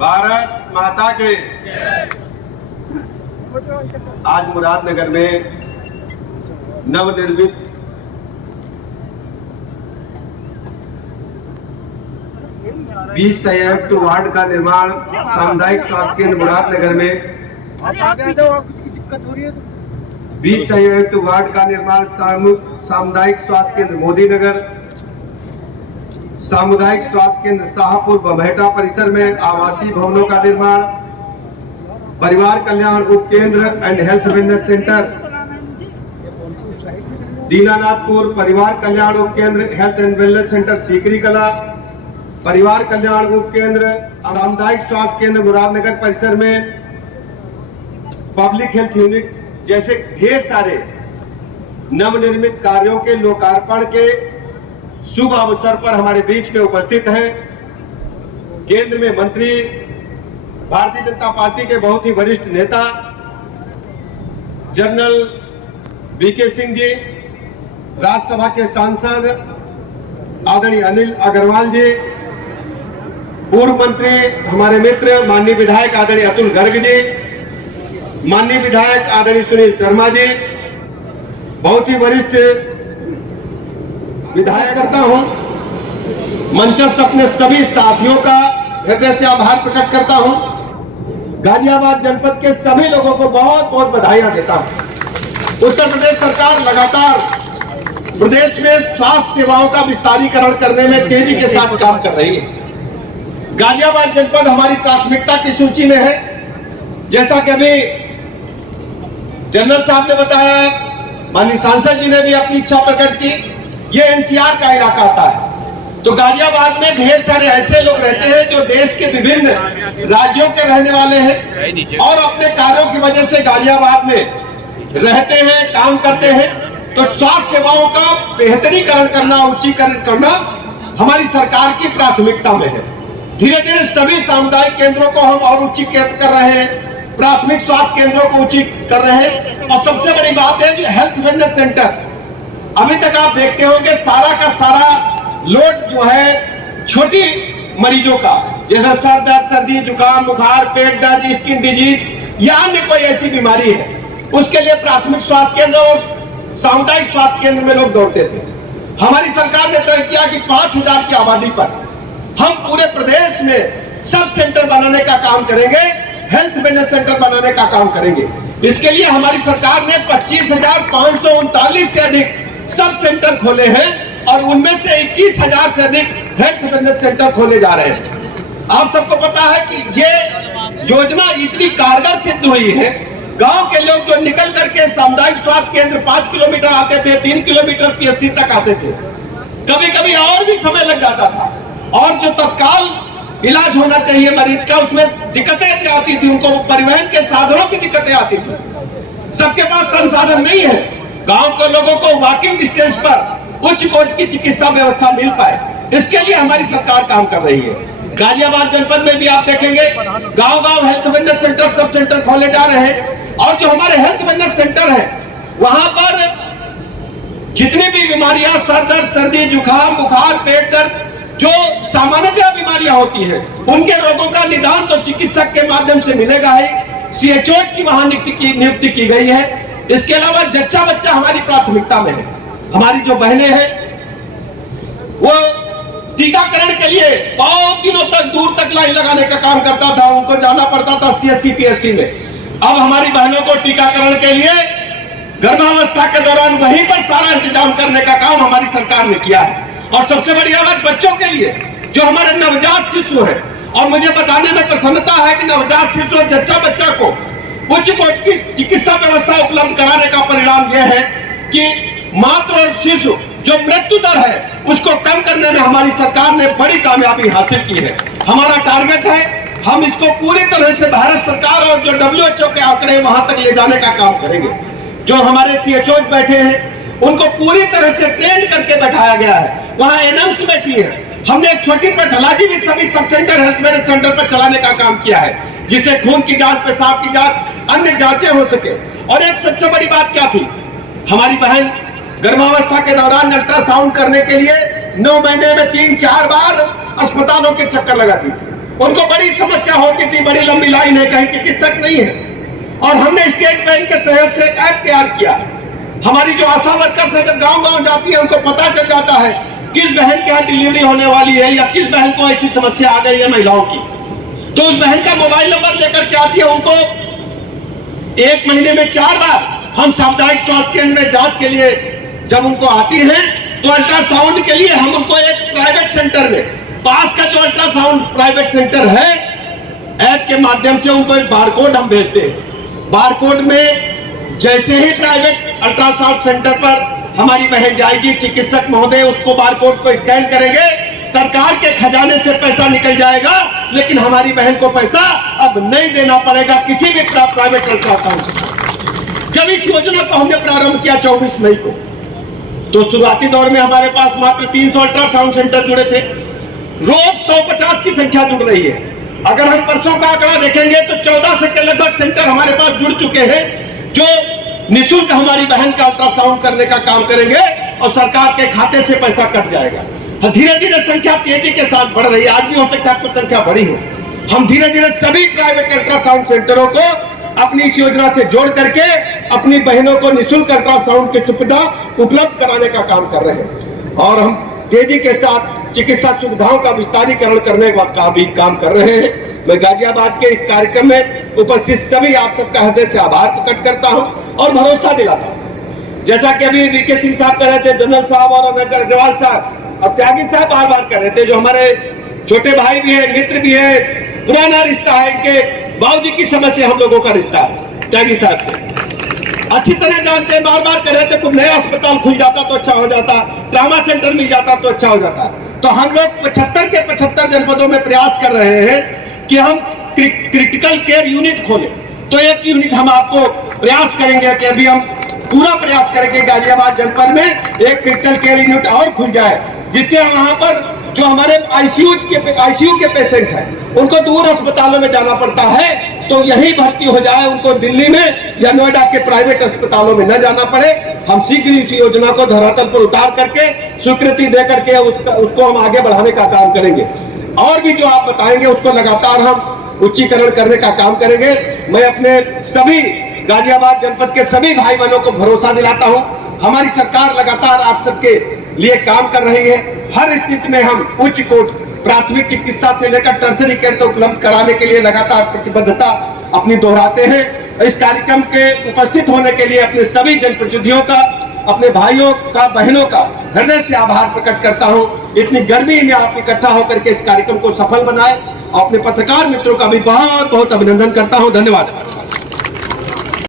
भारत माता के। आज मुरादनगर में नवनिर्मित बीस संयुक्त वार्ड का निर्माण सामुदायिक स्वास्थ्य केंद्र मुरादनगर में 20 संयुक्त वार्ड का निर्माण सामुदायिक स्वास्थ्य केंद्र मोदी नगर, सामुदायिक स्वास्थ्य केंद्र शाहपुर बमहेटा परिसर में आवासीय भवनों का निर्माण, परिवार कल्याण उप केंद्र एंड हेल्थ वेलनेस सेंटर दीनानाथपुर, परिवार कल्याण उप केंद्र health and wellness centre Sikri कला, परिवार कल्याण उप केंद्र सामुदायिक स्वास्थ्य केंद्र मुरादनगर परिसर में पब्लिक हेल्थ यूनिट जैसे ढेर सारे नवनिर्मित कार्यों के लोकार्पण के शुभ अवसर पर हमारे बीच में उपस्थित हैं केंद्र में मंत्री, भारतीय जनता पार्टी के बहुत ही वरिष्ठ नेता जनरल वीके सिंह जी, राज्यसभा के सांसद आदरणीय अनिल अग्रवाल जी, पूर्व मंत्री हमारे मित्र माननीय विधायक आदरणीय अतुल गर्ग जी, माननीय विधायक आदरणीय सुनील शर्मा जी, बहुत ही वरिष्ठ विधायक करता हूं, मंचस्थ अपने सभी साथियों का हृदय से आभार प्रकट करता हूं। गाजियाबाद जनपद के सभी लोगों को बहुत बहुत बधाइयां देता हूं। उत्तर प्रदेश सरकार लगातार प्रदेश में स्वास्थ्य सेवाओं का विस्तारीकरण करने में तेजी के साथ काम कर रही है। गाजियाबाद जनपद हमारी प्राथमिकता की सूची में है। जैसा कि अभी जनरल साहब ने बताया, माननीय सांसद जी ने भी अपनी इच्छा प्रकट की, ये एनसीआर का इलाका आता है। तो गाजियाबाद में ढेर सारे ऐसे लोग रहते हैं जो देश के विभिन्न राज्यों के रहने वाले हैं और अपने कार्यों की वजह से गाजियाबाद में रहते हैं, काम करते हैं। तो स्वास्थ्य सेवाओं का बेहतरीकरण करना, उच्चीकरण करना हमारी सरकार की प्राथमिकता में है। धीरे धीरे सभी सामुदायिक केंद्रों को हम और उच्चीकृत कर रहे हैं, प्राथमिक स्वास्थ्य केंद्रों को उच्चीकृत कर रहे हैं। और सबसे बड़ी बात है जो हेल्थ वेलनेस सेंटर, अभी तक आप देखते होंगे सारा का सारा लोड जो है छोटी मरीजों का, जैसे सर दर्द, सर्दी, जुकाम, बुखार, पेट दर्द, स्किन डिजीज या अन्य कोई ऐसी बीमारी है, उसके लिए प्राथमिक स्वास्थ्य केंद्र और सामुदायिक स्वास्थ्य केंद्र में लोग दौड़ते थे। हमारी सरकार ने तय किया कि 5000 की आबादी पर हम पूरे प्रदेश में सब सेंटर बनाने का काम करेंगे, हेल्थ वेलनेस सेंटर बनाने का काम करेंगे। इसके लिए हमारी सरकार ने 25,539 से अधिक सब सेंटर खोले हैं और उनमें से 21,000 से अधिक हेल्थ वेलनेस सेंटर खोले जा रहे हैं। आप सबको पता है कि ये योजना इतनी कारगर सिद्ध हुई है। गांव के लोग जो निकल करके सामुदायिक स्वास्थ्य केंद्र 5 किलोमीटर आते थे, 3 किलोमीटर पीएचसी तक आते थे, कभी कभी और भी समय लग जाता था और जो तत्काल इलाज होना चाहिए मरीज का, उसमें दिक्कतें आती थी, उनको परिवहन के साधनों की दिक्कतें आती थी। सबके पास संसाधन नहीं है, गांव के लोगों को वॉकिंग डिस्टेंस पर उच्च कोटि की चिकित्सा व्यवस्था मिल पाए, इसके लिए हमारी सरकार काम कर रही है। गाजियाबाद जनपद में भी आप देखेंगे गांव-गांव health wellness centre, sub centre खोले जा रहे हैं। और जो हमारे हेल्थ वेलनेस सेंटर है वहां पर जितनी भी बीमारियां, सर दर्द, सर्दी, जुकाम, बुखार, पेट दर्द, जो सामान्यतः बीमारियां होती हैं, उनके रोगों का निदान तो चिकित्सक के माध्यम से मिलेगा ही। सीएचओ की वहां नियुक्ति की गई है। इसके अलावा जच्चा बच्चा हमारी प्राथमिकता में है। हमारी जो बहनें हैं वो टीकाकरण के लिए बहुत दिनों तक दूर तक लाइन लगाने का काम करता था, उनको जाना पड़ता था सीएससी पीएससी में। अब हमारी बहनों को टीकाकरण के लिए गर्भावस्था के दौरान वहीं पर सारा इंतजाम करने का काम हमारी सरकार ने किया है। और सबसे बड़ी बात बच्चों के लिए जो हमारे नवजात शिशु है, और मुझे बताने में प्रसन्नता है कि नवजात शिशु और जच्चा बच्चा को उच्च कोटि की चिकित्सा व्यवस्था उपलब्ध कराने का परिणाम यह है कि मातृ और शिशु जो मृत्यु दर है उसको कम करने में हमारी सरकार ने बड़ी कामयाबी हासिल की है। हमारा टारगेट है हम इसको पूरी तरह से भारत सरकार और जो WHO के आंकड़े वहां तक ले जाने का काम करेंगे। जो हमारे सीएचओ बैठे हैं उनको पूरी तरह से ट्रेन करके बैठाया गया है, वहां एनएम्स बैठी है। हमने एक छोटी पैथोलॉजी भी सभी sub centre health wellness centre पर चलाने का काम किया है, जिससे खून की जांच, पेशाब की जांच, अन्य जांचें हो सके। और एक सबसे बड़ी बात क्या थी, हमारी बहन गर्भावस्था के दौरान अल्ट्रासाउंड करने के लिए 9 महीने में 3-4 बार अस्पतालों के चक्कर लगाती थी। उनको बड़ी समस्या होती थी, बड़ी लंबी लाइन है, कहीं चिकित्सक नहीं है। और हमने स्टेट बैंक के सहयोग से एक ऐप तैयार किया। हमारी जो आशा वर्कर्स है, जब गांव-गांव जाती है, उनको पता चल जाता है किस बहन के यहाँ डिलीवरी होने वाली है या किस बहन को ऐसी समस्या आ गई है महिलाओं की, तो उस बहन का मोबाइल नंबर लेकर के आती है। उनको 1 महीने में 4 बार हम सामुदायिक स्वास्थ्य केंद्र में जांच के लिए जब उनको आती हैं, तो अल्ट्रासाउंड के लिए हम उनको एक प्राइवेट सेंटर में, पास का जो अल्ट्रासाउंड प्राइवेट सेंटर है, ऐप के माध्यम से उनको एक बारकोड हम भेजते हैं। बारकोड में जैसे ही प्राइवेट अल्ट्रासाउंड सेंटर पर हमारी बहन जाएगी, चिकित्सक महोदय उसको बारकोड को स्कैन करेंगे, सरकार के खजाने से पैसा निकल जाएगा, लेकिन हमारी बहन को पैसा अब नहीं देना पड़ेगा किसी भी प्राइवेट अल्ट्रासाउंड। जब इस योजना को हमने प्रारंभ किया 24 मई को, तो शुरुआती दौर में हमारे पास मात्र 300 अल्ट्रासाउंड सेंटर जुड़े थे। रोज 150 की संख्या जुड़ रही है। अगर हम परसों का आंकड़ा देखेंगे तो 1400 के लगभग सेंटर हमारे पास जुड़ चुके हैं, जो निःशुल्क हमारी बहन का अल्ट्रासाउंड करने का काम करेंगे और सरकार के खाते से पैसा कट जाएगा। धीरे धीरे संख्या तेजी के साथ बढ़ रही है। आज भी हो सकता है कुछ संख्या बढ़ी हो। हम धीरे धीरे सभी प्राइवेट अल्ट्रासाउंड सेंटरों को अपनी इस योजना से जोड़ करके अपनी बहनों को निःशुल्क अल्ट्रासाउंड की सुविधा उपलब्ध कराने का काम कर रहे हैं। और हम तेजी के साथ चिकित्सा सुविधाओं का विस्तारीकरण करने का भी काम कर रहे हैं। मैं गाजियाबाद के इस कार्यक्रम में उपस्थित सभी आप सबका हृदय से आभार प्रकट करता हूं और भरोसा दिलाता हूं। जैसा कि अभी वीके सिंह साहब कह रहे थे, जनरल साहब और अग्रवाल साहब और त्यागी साहब बार बार कह रहे थे, जो हमारे छोटे भाई भी है, मित्र भी है, पुराना रिश्ता है, इनके बाबूजी की समय से हम लोगों का रिश्ता है त्यागी साहब से, अच्छी तरह जानते हैं। बार बार कह रहे थे कोई नया अस्पताल खुल जाता तो अच्छा हो जाता, ट्रामा सेंटर मिल जाता तो अच्छा हो जाता। तो हम लोग 75 के 75 जनपदों में प्रयास कर रहे हैं कि हम क्रिटिकल केयर यूनिट खोलें। तो एक यूनिट हम आपको प्रयास करेंगे कि अभी हम पूरा प्रयास करेंगे गाजियाबाद जनपद में एक क्रिटिकल केयर यूनिट और खुल जाए, जिससे वहां पर जो हमारे आईसीयू के पेशेंट हैं, उनको दूर अस्पतालों में जाना पड़ता है, तो यही भर्ती हो जाए, उनको दिल्ली में या नोएडा के प्राइवेट अस्पतालों में न जाना पड़े। हम शीघ्र इस योजना को धरातल पर उतार करके स्वीकृति दे करके उसको हम आगे बढ़ाने का काम करेंगे। और भी जो आप बताएंगे उसको लगातार हम उच्चीकरण करने का काम करेंगे। मैं अपने सभी गाजियाबाद जनपद के सभी भाई बहनों को भरोसा दिलाता हूं, हमारी सरकार लगातार आप सबके लिए काम कर रही है। हर स्थिति में हम उच्च कोट प्राथमिक चिकित्सा से लेकर टर्सरी केयर तक उपलब्ध कराने के लिए लगातार प्रतिबद्धता अपनी दोहराते हैं। इस कार्यक्रम के उपस्थित होने के लिए अपने सभी जनप्रतिनिधियों का, अपने भाइयों का, बहनों का हृदय से आभार प्रकट करता हूं। इतनी गर्मी में आप इकट्ठा होकर के इस कार्यक्रम को सफल बनाए। अपने पत्रकार मित्रों का भी बहुत बहुत अभिनंदन करता हूं। धन्यवाद।